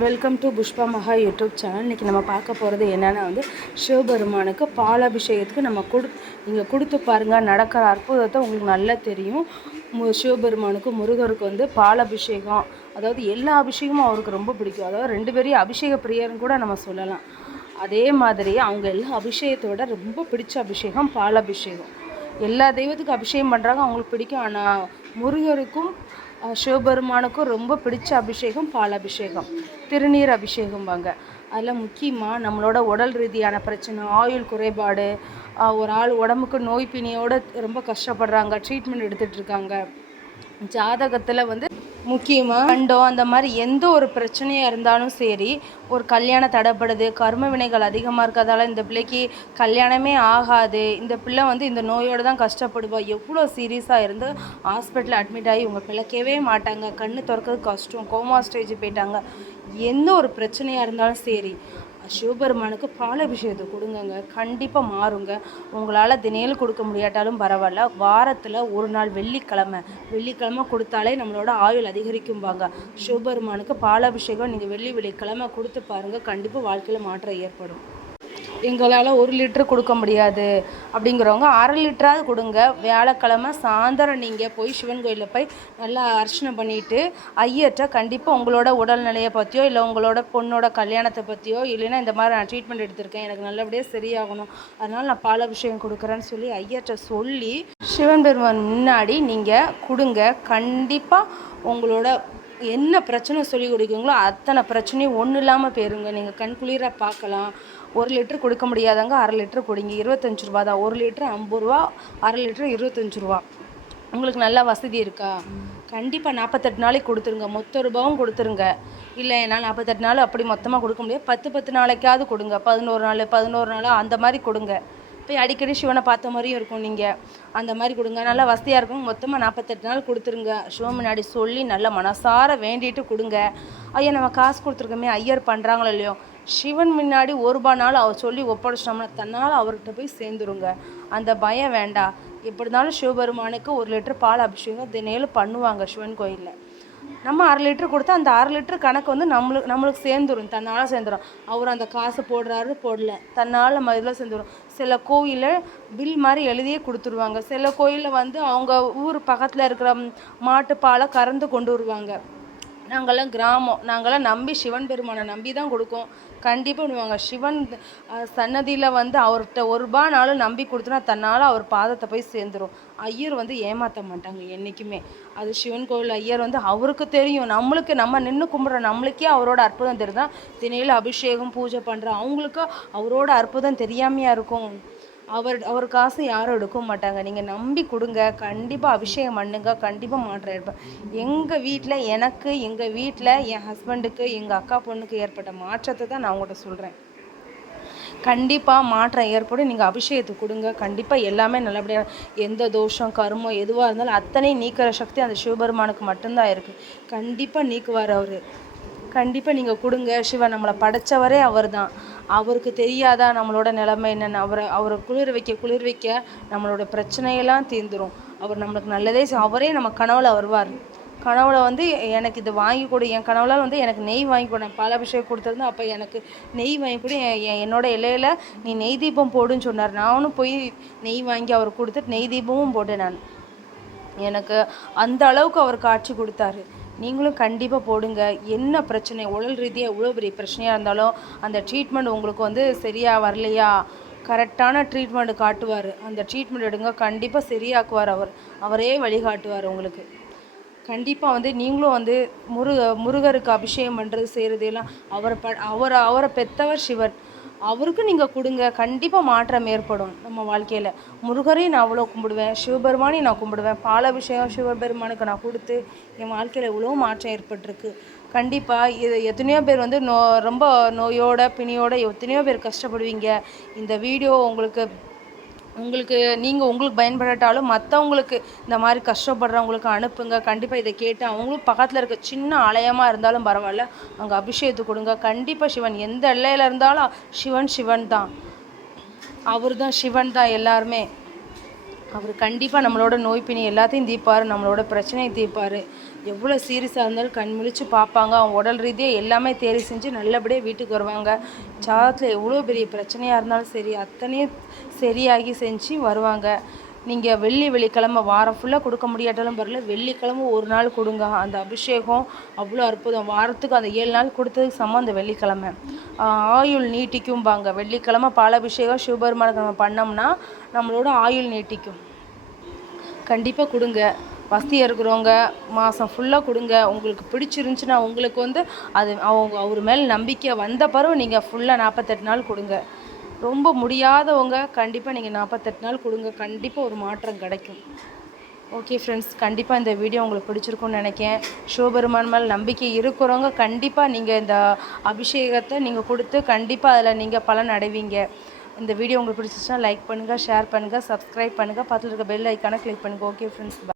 Welcome to Pushpa மகா YouTube channel. இன்றைக்கி நம்ம பார்க்க போகிறது என்னென்னா சிவபெருமானுக்கு பாலாபிஷேகத்துக்கு நம்ம நீங்கள் கொடுத்து பாருங்கள், நடக்கிற அற்புதத்தை உங்களுக்கு நல்லா தெரியும். சிவபெருமானுக்கு முருகருக்கு பாலாபிஷேகம், அதாவது எல்லா அபிஷேகமும் அவருக்கு ரொம்ப பிடிக்கும். அதாவது 2 பேரையும் அபிஷேக பிரியர்னு கூட நம்ம சொல்லலாம். அதே மாதிரி அவங்க எல்லா அபிஷேகத்தை விட ரொம்ப பிடிச்ச அபிஷேகம் பாலாபிஷேகம். எல்லா தெய்வத்துக்கும் அபிஷேகம் பண்ணுறாங்க, அவங்களுக்கு பிடிக்கும். ஆனால் முருகருக்கும் சிவபெருமானுக்கும் ரொம்ப பிடிச்ச அபிஷேகம் பாலாபிஷேகம், திருநீர் அபிஷேகம்பாங்க. அதில் முக்கியமாக நம்மளோட உடல் ரீதியான பிரச்சனை, ஆயுள் குறைபாடு, ஒரு ஆள் உடம்புக்கு நோய் பிணியோடு ரொம்ப கஷ்டப்படுறாங்க, ட்ரீட்மெண்ட் எடுத்துகிட்டு இருக்காங்க, ஜாதகத்தில் முக்கியமாக கண்டம் அந்த மாதிரி எந்த ஒரு பிரச்சனையாக இருந்தாலும் சரி, ஒரு கல்யாணம் தடைப்படுது, கர்ம வினைகள் அதிகமாக இருக்கிறதால இந்த பிள்ளைக்கு கல்யாணமே ஆகாது, இந்த பிள்ளை இந்த நோயோடு தான் கஷ்டப்படுவா, எவ்வளோ சீரியஸாக இருந்து ஹாஸ்பிட்டலில் அட்மிட் ஆகி இவங்க பிழைக்கவே மாட்டாங்க, கண்ணு திறக்கிறது கஷ்டம், கோமா ஸ்டேஜ் போயிட்டாங்க, எந்த ஒரு பிரச்சனையாக இருந்தாலும் சரி சிவபெருமானுக்கு பாலாபிஷேகத்தை கொடுங்கங்க, கண்டிப்பாக மாறுங்க. உங்களால் தினையில் கொடுக்க முடியாட்டாலும் பரவாயில்ல, வாரத்தில் ஒரு நாள் வெள்ளிக்கிழமை கொடுத்தாலே நம்மளோட ஆயுள் அதிகரிக்கும்பாங்க. சிவபெருமானுக்கு பாலாபிஷேகம் நீங்கள் வெள்ளிக்கிழமை கொடுத்து பாருங்கள், கண்டிப்பாக வாழ்க்கையில் மாற்றம் ஏற்படும். எங்களால் 1 லிட்டரு கொடுக்க முடியாது அப்படிங்கிறவங்க 1/2 லிட்டராவது கொடுங்க. வியாழக்கிழமை சாயந்தரம் நீங்கள் போய் சிவன் கோயிலில் போய் நல்லா அர்ச்சனை பண்ணிவிட்டு ஐயர்கிட்ட கண்டிப்பாக உங்களோட உடல்நிலையை பற்றியோ, இல்லை உங்களோட பொண்ணோட கல்யாணத்தை பற்றியோ, இல்லைன்னா இந்த மாதிரி நான் ட்ரீட்மெண்ட் எடுத்திருக்கேன், எனக்கு நல்லபடியாக சரியாகணும், அதனால் நான் பாலாபிஷேகம் கொடுக்குறேன்னு சொல்லி ஐயர்கிட்ட சொல்லி சிவன் பெருமான் முன்னாடி நீங்கள் கொடுங்க. கண்டிப்பாக உங்களோட என்ன பிரச்சனை சொல்லி கொடுக்குங்களோ அத்தனை பிரச்சனையும் ஒன்றும் இல்லாமல் போயிருங்க. நீங்கள் கண் குளிர பார்க்கலாம். 1 லிட்டரு கொடுக்க முடியாதவங்க 1/2 லிட்டரு கொடுங்க. 25 ரூபா தான். 1 லிட்டரு 50 ரூபா, 1/2 லிட்டரு 25 ரூபா. உங்களுக்கு நல்லா வசதி இருக்கா? கண்டிப்பாக 48 நாளைக்கு கொடுத்துருங்க. மொத்த ரூபாவும் கொடுத்துருங்க. இல்லை என்னால் 48 நாள் அப்படி மொத்தமாக கொடுக்க முடியாது, 10 நாளைக்காவது கொடுங்க. 11 நாள் அந்த மாதிரி கொடுங்க. போய் அடிக்கடி சிவனை பார்த்த மாதிரியும் இருக்கும், நீங்கள் அந்த மாதிரி கொடுங்க. நல்லா வசதியாக இருக்கும். மொத்தமாக 48 நாள் கொடுத்துருங்க. சிவன் முன்னாடி சொல்லி நல்லா மனசார வேண்டிட்டு கொடுங்க. ஐயா நம்ம காசு கொடுத்துருக்கோமே, ஐயர் பண்ணுறாங்களோ இல்லையோ, சிவன் முன்னாடி 1 ரூபானாலும் அவர் சொல்லி ஒப்படைச்சிட்டோம்னா தன்னால் அவர்கிட்ட போய் சேர்ந்துருங்க. அந்த பயம் வேண்டாம். எப்படி இருந்தாலும் சிவபெருமானுக்கு 1 லிட்டர் பால் அபிஷேகம் தினையிலும் பண்ணுவாங்க சிவன் கோயிலில். நம்ம 1/2 லிட்டரு கொடுத்தா அந்த 1/2 லிட்டரு கணக்கு நம்மளுக்கு சேர்ந்துடும், தன்னால் சேர்ந்துடும். அவர் அந்த காசு போடுறாரு போடல, தன்னால் நம்ம இதில் சேர்ந்துடும். சில கோயிலில் பில் மாதிரி எழுதியே கொடுத்துருவாங்க. சில கோயிலில் அவங்க ஊர் பக்கத்தில் இருக்கிற மாட்டுப்பாலை கறந்து கொண்டு வருவாங்க. நாங்கள்லாம் கிராமம், நாங்கள்லாம் நம்பி சிவன் பெருமானை நம்பி தான் கொடுக்கோம். கண்டிப்பாக பண்ணுவாங்க. சிவன் சன்னதியில் அவர்கிட்ட 1 ரூபானாலும் நம்பி கொடுத்தோன்னா தன்னால் அவர் பாதத்தை போய் சேர்ந்துடும். ஐயர் ஏமாற்ற மாட்டாங்க என்றைக்குமே. அது சிவன் கோவில் ஐயர் அவருக்கு தெரியும். நம்ம நின்று கும்பிட்ற நம்மளுக்கே அவரோட அற்புதம் தெரியுதான். தினையில் அபிஷேகம் பூஜை பண்ணுற அவங்களுக்கு அவரோட அற்புதம் தெரியாமையா இருக்கும்? அவர் காசு யாரும் எடுக்க மாட்டாங்க. நீங்கள் நம்பி கொடுங்க, கண்டிப்பாக அபிஷேகம் பண்ணுங்க, கண்டிப்பாக மாற்றம் ஏற்படும். எங்கள் வீட்டில் என் ஹஸ்பண்டுக்கு, எங்கள் அக்கா பொண்ணுக்கு ஏற்பட்ட மாற்றத்தை தான் நான் உங்கள்கிட்ட சொல்கிறேன். கண்டிப்பாக மாற்றம் ஏற்படும். நீங்கள் அபிஷேகத்துக்கு கொடுங்க, கண்டிப்பாக எல்லாமே நல்லபடியாக, எந்த தோஷம் கருமம் எதுவாக இருந்தாலும் அத்தனையும் நீக்கிற சக்தி அந்த சிவபெருமானுக்கு மட்டும்தான் இருக்குது. கண்டிப்பாக நீக்குவார் அவர். கண்டிப்பாக நீங்கள் கொடுங்க. சிவன் நம்மளை படைத்தவரே அவர் தான். அவருக்கு தெரியாதா நம்மளோட நிலைமை என்னென்னு? அவரை குளிர் வைக்க நம்மளோட பிரச்சனையெல்லாம் தீர்ந்துடும். அவர் நம்மளுக்கு நல்லதே அவரே நம்ம கனவுல வருவார். கனவுல எனக்கு இது வாங்கி கொடு, என் கனவுல எனக்கு நெய் வாங்கி கொடு, பாலாபிஷேகம் கொடுத்துருந்தேன், அப்போ எனக்கு நெய் வாங்கி கொடு, என்னோட இலையில நீ நெய் தீபம் போடுன்னு சொன்னார். நானும் போய் நெய் வாங்கி அவர் கொடுத்துட்டு நெய் தீபமும் போட்டேன். எனக்கு அந்த அளவுக்கு அவர் காட்சி கொடுத்தாரு. நீங்களும் கண்டிப்பாக போடுங்க. என்ன பிரச்சனை, உடல் ரீதியாக எவ்வளோ பெரிய பிரச்சனையாக இருந்தாலும் அந்த ட்ரீட்மெண்ட் உங்களுக்கு சரியாக வரலையா, கரெக்டான ட்ரீட்மெண்ட் காட்டுவார். அந்த ட்ரீட்மெண்ட் எடுங்க, கண்டிப்பாக சரியாக்குவார். அவரே வழிகாட்டுவார் உங்களுக்கு. கண்டிப்பாக நீங்களும் முருகருக்கு அபிஷேகம் பண்ணுறது செய்கிறது எல்லாம் அவரை பெற்றவர் சிவன், அவருக்கு நீங்கள் கொடுங்க. கண்டிப்பாக மாற்றம் ஏற்படும் நம்ம வாழ்க்கையில். முருகரையும் நான் அவ்வளோ கும்பிடுவேன், சிவபெருமானையும் நான் கும்பிடுவேன். பாலாபிஷேகம் சிவபெருமானுக்கு நான் கொடுத்து என் வாழ்க்கையில் எவ்வளோ மாற்றம் ஏற்பட்டிருக்கு. கண்டிப்பாக இது எத்தனையோ பேர் ரொம்ப நோயோட பிணியோட எத்தனையோ பேர் கஷ்டப்படுவீங்க. இந்த வீடியோ உங்களுக்கு பயன்படாட்டாலும் மற்றவங்களுக்கு இந்த மாதிரி கஷ்டப்படுறவங்களுக்கு அனுப்புங்க. கண்டிப்பாக இதை கேட்டு அவங்களும் பக்கத்தில் இருக்க சின்ன ஆலயமாக இருந்தாலும் பரவாயில்ல, அங்கே அபிஷேகத்துக்கு கொடுங்க. கண்டிப்பாக சிவன் எந்த எல்லையில் இருந்தாலும் சிவன் தான். அவர் தான் சிவன் தான் எல்லாருமே. அவர் கண்டிப்பாக நம்மளோட நோய் பிணி எல்லாத்தையும் தீர்ப்பார், நம்மளோட பிரச்சனையை தீர்ப்பார். எவ்வளோ சீரியஸாக இருந்தாலும் கண் முழிச்சு பார்ப்பாங்க. அவங்க உடல் ரீதியாக எல்லாமே தேர்வு செஞ்சு நல்லபடியாக வீட்டுக்கு வருவாங்க. ஜாதகத்தில் எவ்வளோ பெரிய பிரச்சனையாக இருந்தாலும் சரி, அத்தனையும் சரியாகி செஞ்சு வருவாங்க. நீங்கள் வெள்ளிக்கிழமை வாரம் ஃபுல்லாக கொடுக்க முடியாட்டாலும் பரவாயில்ல, வெள்ளிக்கிழமை ஒரு நாள் கொடுங்க. அந்த அபிஷேகம் அவ்வளோ அற்புதம். வாரத்துக்கு அந்த 7 நாள் கொடுத்ததுக்கு சமம் அந்த வெள்ளிக்கிழமை. ஆயுள் நீட்டிக்கும்பாங்க. வெள்ளிக்கிழமை பாலாபிஷேகம் சிவபெருமானுக்கு நம்ம பண்ணோம்னா நம்மளோட ஆயுள் நீட்டிக்கும். கண்டிப்பாக கொடுங்க. வசதியாக இருக்கிறவங்க மாதம் ஃபுல்லாக கொடுங்க. உங்களுக்கு பிடிச்சிருந்துச்சின்னா உங்களுக்கு அது அவர் மேலே நம்பிக்கை வந்த பிறகு நீங்கள் ஃபுல்லாக 48 நாள் கொடுங்க. ரொம்ப முடியாதவங்க கண்டிப்பாக நீங்கள் 48 நாள் கொடுங்க. கண்டிப்பாக ஒரு மாற்றம் கிடைக்கும். ஓகே ஃப்ரெண்ட்ஸ், கண்டிப்பாக இந்த வீடியோ உங்களுக்கு பிடிச்சிருக்குன்னு நினைக்கிறேன். சிவபெருமான் மேல் நம்பிக்கை இருக்கிறவங்க கண்டிப்பாக நீங்கள் இந்த அபிஷேகத்தை நீங்கள் கொடுத்து கண்டிப்பாக அதில் நீங்கள் பலன் அடைவீங்க. இந்த வீடியோ உங்களுக்கு பிடிச்சிச்சுன்னா லைக் பண்ணுங்கள், ஷேர் பண்ணுங்கள், சப்ஸ்கிரைப் பண்ணுங்கள், பக்கத்தில் இருக்க பெல் ஐக்கானை கிளிக் பண்ணுங்கள். Okay friends.